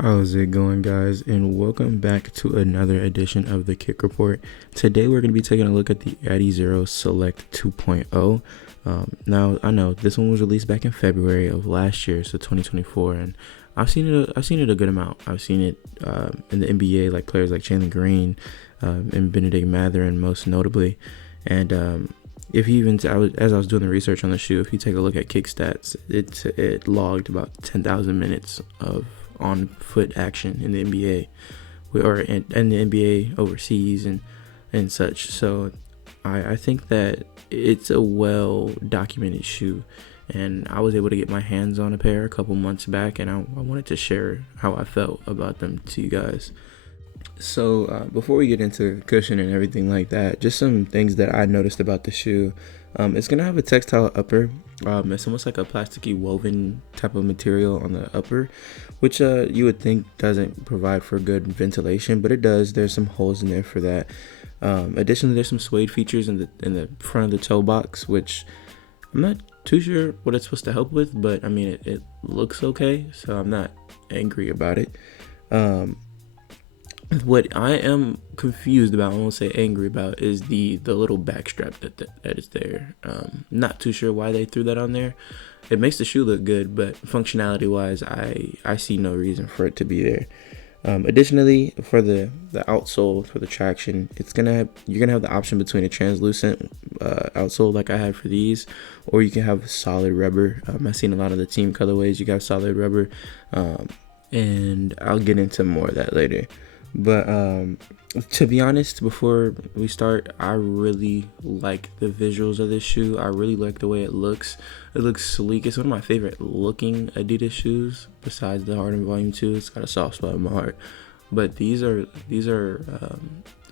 How's it going, guys? And welcome back to another edition of the Kick Report. Today we're going to be taking a look at the Adizero Select 2.0. Now I know this one was released back in February of last year, so 2024, and I've seen it a good amount. I've seen it in the NBA, like players like Jalen Green and Benedict Mathurin, most notably. And if you even as I was doing the research on the shoe, if you take a look at kick stats, it logged about 10,000 minutes of on foot action in the NBA, or in the NBA overseas and such. So I think that it's a well documented shoe, and I was able to get my hands on a pair a couple months back, and I wanted to share how I felt about them to you guys. So before we get into cushion and everything like that, just some things that I noticed about the shoe. It's gonna have a textile upper. It's almost like a plasticky woven type of material on the upper, which you would think doesn't provide for good ventilation, but it does. There's some holes in there for that. Additionally, there's some suede features in the front of the toe box, which I'm not too sure what it's supposed to help with, but I mean it looks okay, so I'm not angry about it. What I am confused about, I won't say angry about, is the little back strap that is there. Not too sure why they threw that on there. It makes the shoe look good, but functionality wise, I see no reason for it to be there. Additionally, for the outsole, for the traction, you're gonna have the option between a translucent outsole like I had for these, or you can have solid rubber. I've seen a lot of the team colorways. You got solid rubber, and I'll get into more of that later. But to be honest, before we start, I really like the visuals of this shoe. I really like the way it looks. It looks sleek. It's one of my favorite looking Adidas shoes besides the Harden Volume 2. It's got a soft spot in my heart. But these are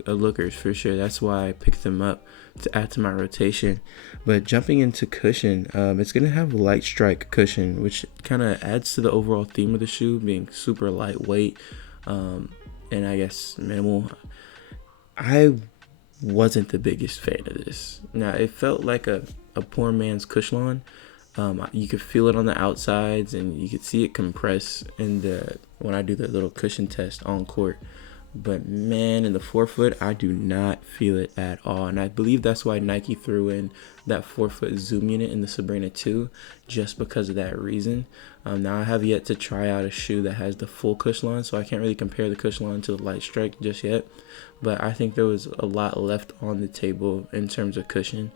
lookers for sure. That's why I picked them up to add to my rotation. But jumping into cushion, it's going to have light strike cushion, which kind of adds to the overall theme of the shoe, being super lightweight. And I guess minimal. I wasn't the biggest fan of this. Now, it felt like a poor man's Cushlon. You could feel it on the outsides, and you could see it compress when I do the little cushion test on court. But man, in the forefoot, I do not feel it at all. And I believe that's why Nike threw in that forefoot zoom unit in the Sabrina 2, just because of that reason. Now I have yet to try out a shoe that has the full Cushlon, so I can't really compare the Cushlon to the Light Strike just yet. But I think there was a lot left on the table in terms of cushion.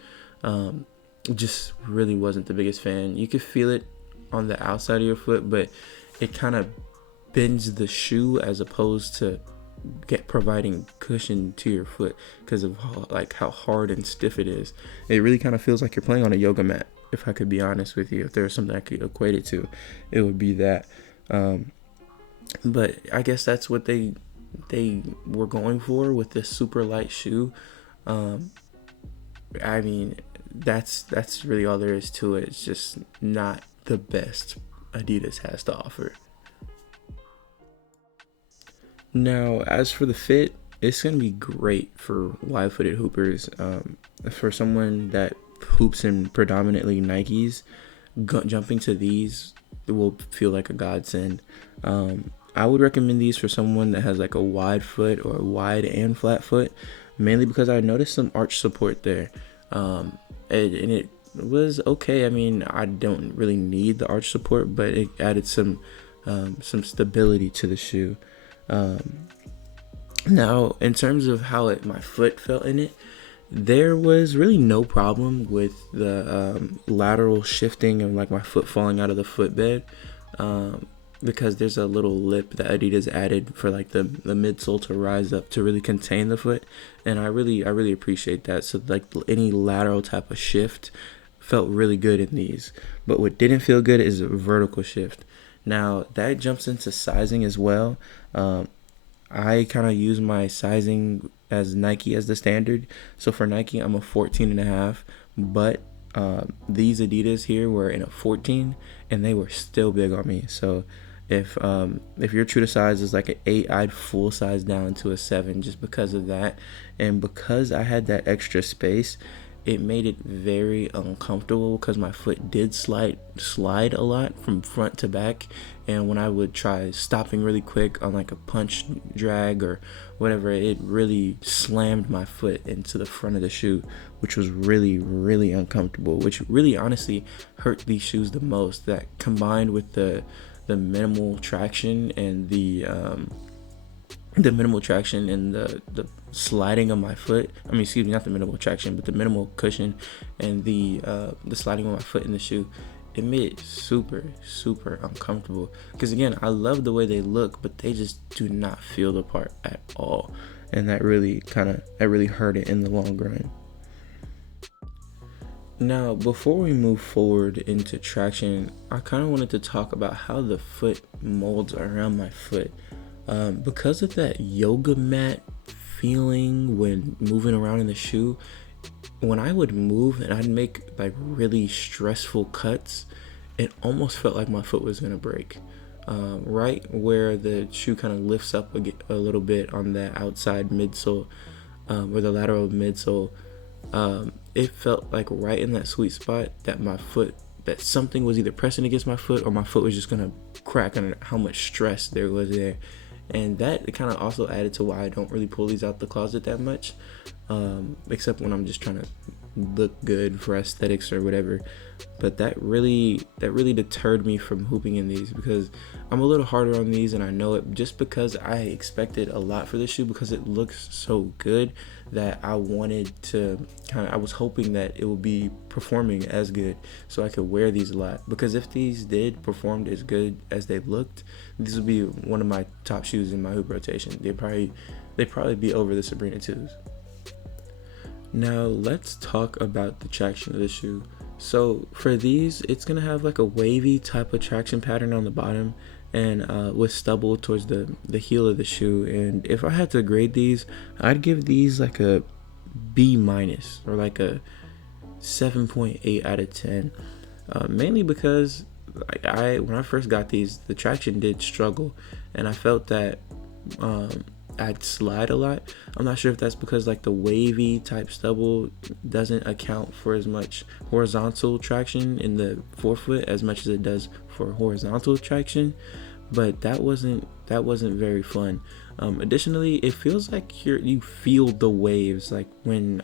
Just really wasn't the biggest fan. You could feel it on the outside of your foot, but it kind of bends the shoe as opposed to providing cushion to your foot because of how hard and stiff it is. It really kind of feels like you're playing on a yoga mat, if I could be honest with you. If there was something I could equate it to, it would be that. But I guess that's what they were going for with this super light shoe. I mean, that's really all there is to it. It's just not the best Adidas has to offer. Now, as for the fit, it's going to be great for wide-footed hoopers. For someone that hoops in predominantly Nikes, jumping to these will feel like a godsend. I would recommend these for someone that has like a wide foot or wide and flat foot, mainly because I noticed some arch support there. And it was okay. I mean, I don't really need the arch support, but it added some stability to the shoe. Now, in terms of how my foot felt in it, there was really no problem with the lateral shifting and like my foot falling out of the footbed, because there's a little lip that Adidas added for like the midsole to rise up to really contain the foot, and I really appreciate that. So like any lateral type of shift felt really good in these, but what didn't feel good is a vertical shift. Now that jumps into sizing as well. I kind of use my sizing as Nike as the standard. So for Nike, I'm a 14.5, but these Adidas here were in a 14, and they were still big on me. So if your true to size is like an 8, I'd full size down to a 7 just because of that, and because I had that extra space. it made it very uncomfortable because my foot did slide a lot from front to back, and when I would try stopping really quick on like a punch drag or whatever, it really slammed my foot into the front of the shoe, which was really uncomfortable, which really honestly hurt these shoes the most. That combined with the minimal traction and the minimal traction and the sliding of my foot. I mean, excuse me, not the minimal traction, but the minimal cushion and the sliding of my foot in the shoe. It made it super uncomfortable. Because again, I love the way they look, but they just do not feel the part at all, and that really hurt it in the long run. Now, before we move forward into traction, I kind of wanted to talk about how the foot molds around my foot. Because of that yoga mat feeling when moving around in the shoe, when I would move and I'd make like really stressful cuts, it almost felt like my foot was gonna break. Right where the shoe kind of lifts up a little bit on the outside midsole, or the lateral midsole, it felt like right in that sweet spot that something was either pressing against my foot or my foot was just gonna crack under how much stress there was there. And that kind of also added to why I don't really pull these out the closet that much, except when I'm just trying to look good for aesthetics or whatever. But that really deterred me from hooping in these, because I'm a little harder on these, and I know it just because I expected a lot for this shoe because it looks so good that I was hoping that it would be performing as good so I could wear these a lot. Because if these did perform as good as they looked, these would be one of my top shoes in my hoop rotation. They'd probably be over the Sabrina 2s. Now let's talk about the traction of the shoe. So for these, it's gonna have like a wavy type of traction pattern on the bottom, and with stubble towards the heel of the shoe. And if I had to grade these, I'd give these like a B minus, or like a 7.8 out of 10. Mainly because when I first got these, the traction did struggle, and I felt that I'd slide a lot. I'm not sure if that's because like the wavy type stubble doesn't account for as much horizontal traction in the forefoot as much as it does for horizontal traction, but that wasn't very fun. Additionally, it feels like you feel the waves. Like when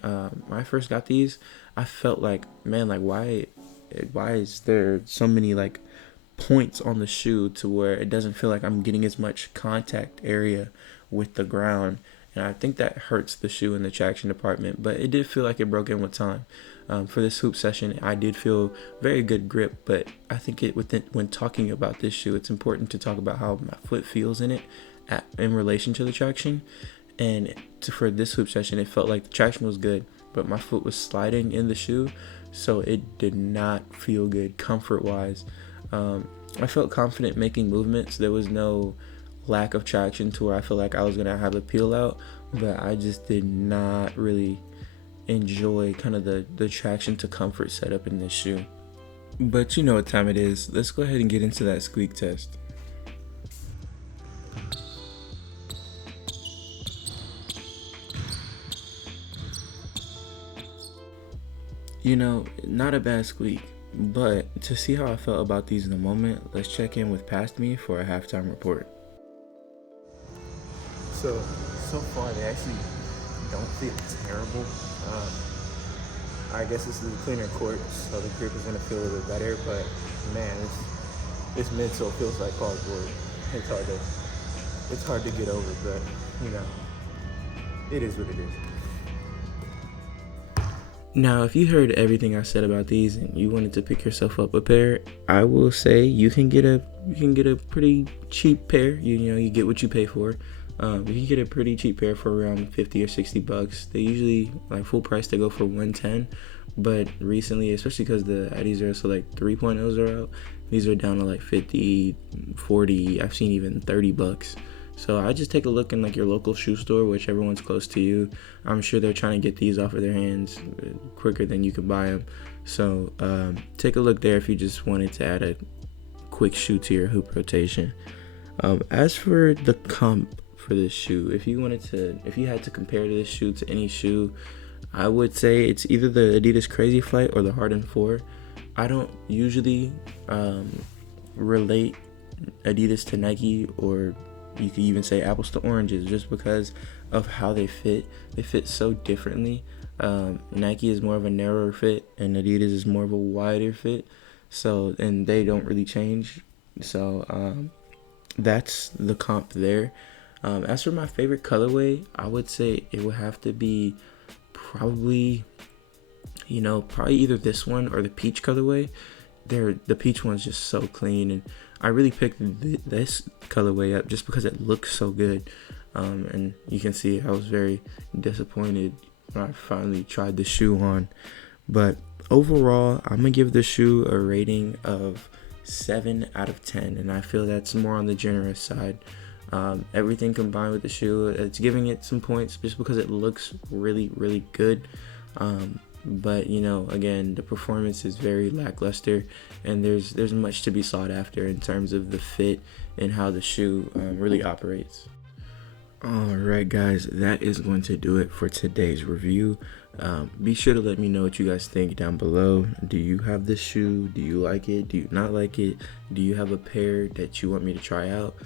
I first got these, I felt like, man, like why is there so many like points on the shoe to where it doesn't feel like I'm getting as much contact area with the ground. And I think that hurts the shoe in the traction department, but it did feel like it broke in with time. For this hoop session, I did feel very good grip, but I think when talking about this shoe, it's important to talk about how my foot feels in it in relation to the traction. And for this hoop session, it felt like the traction was good, but my foot was sliding in the shoe, so it did not feel good comfort wise. I felt confident making movements. There was no lack of traction to where I feel like I was gonna have a peel out, but I just did not really enjoy kind of the traction to comfort setup in this shoe. But you know what time it is. Let's go ahead and get into that squeak test. You know, not a bad squeak, but to see how I felt about these in the moment, let's check in with Past Me for a halftime report. So far they actually don't feel terrible. I guess this is a cleaner court, so the grip is gonna feel a little bit better, but man, this midsole feels like cardboard. It's hard to get over, but you know, it is what it is. Now, if you heard everything I said about these and you wanted to pick yourself up a pair, I will say you can get a pretty cheap pair. You get what you pay for. You can get a pretty cheap pair for around $50 or $60. They usually, like full price, they go for $110. But recently, especially because the Adizero Select 3.0s are out, these are down to like $50, $40. I've seen even $30. So I just take a look in like your local shoe store, whichever one's close to you. I'm sure they're trying to get these off of their hands quicker than you can buy them. So take a look there if you just wanted to add a quick shoe to your hoop rotation. As for the comp for this shoe, if you had to compare this shoe to any shoe, I would say it's either the Adidas Crazy Flight or the Harden 4. I don't usually relate Adidas to Nike, or you could even say apples to oranges, just because of how they fit. They fit so differently. Nike is more of a narrower fit, and Adidas is more of a wider fit. So, and they don't really change. So, that's the comp there. As for my favorite colorway, I would say it would have to be probably either this one or the peach colorway. The peach one's just so clean, and I really picked this colorway up just because it looks so good. And you can see I was very disappointed when I finally tried the shoe on. But overall, I'm gonna give the shoe a rating of 7 out of 10, and I feel that's more on the generous side. Everything combined with the shoe, it's giving it some points just because it looks really, really good. But again, the performance is very lackluster, and there's much to be sought after in terms of the fit and how the shoe really operates. Alright guys, that is going to do it for today's review. Be sure to let me know what you guys think down below. Do you have this shoe? Do you like it? Do you not like it? Do you have a pair that you want me to try out?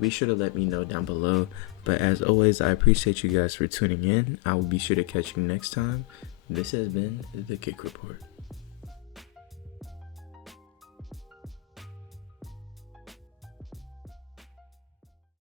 Be sure to let me know down below. But as always, I appreciate you guys for tuning in. I will be sure to catch you next time. This has been the Kick Report.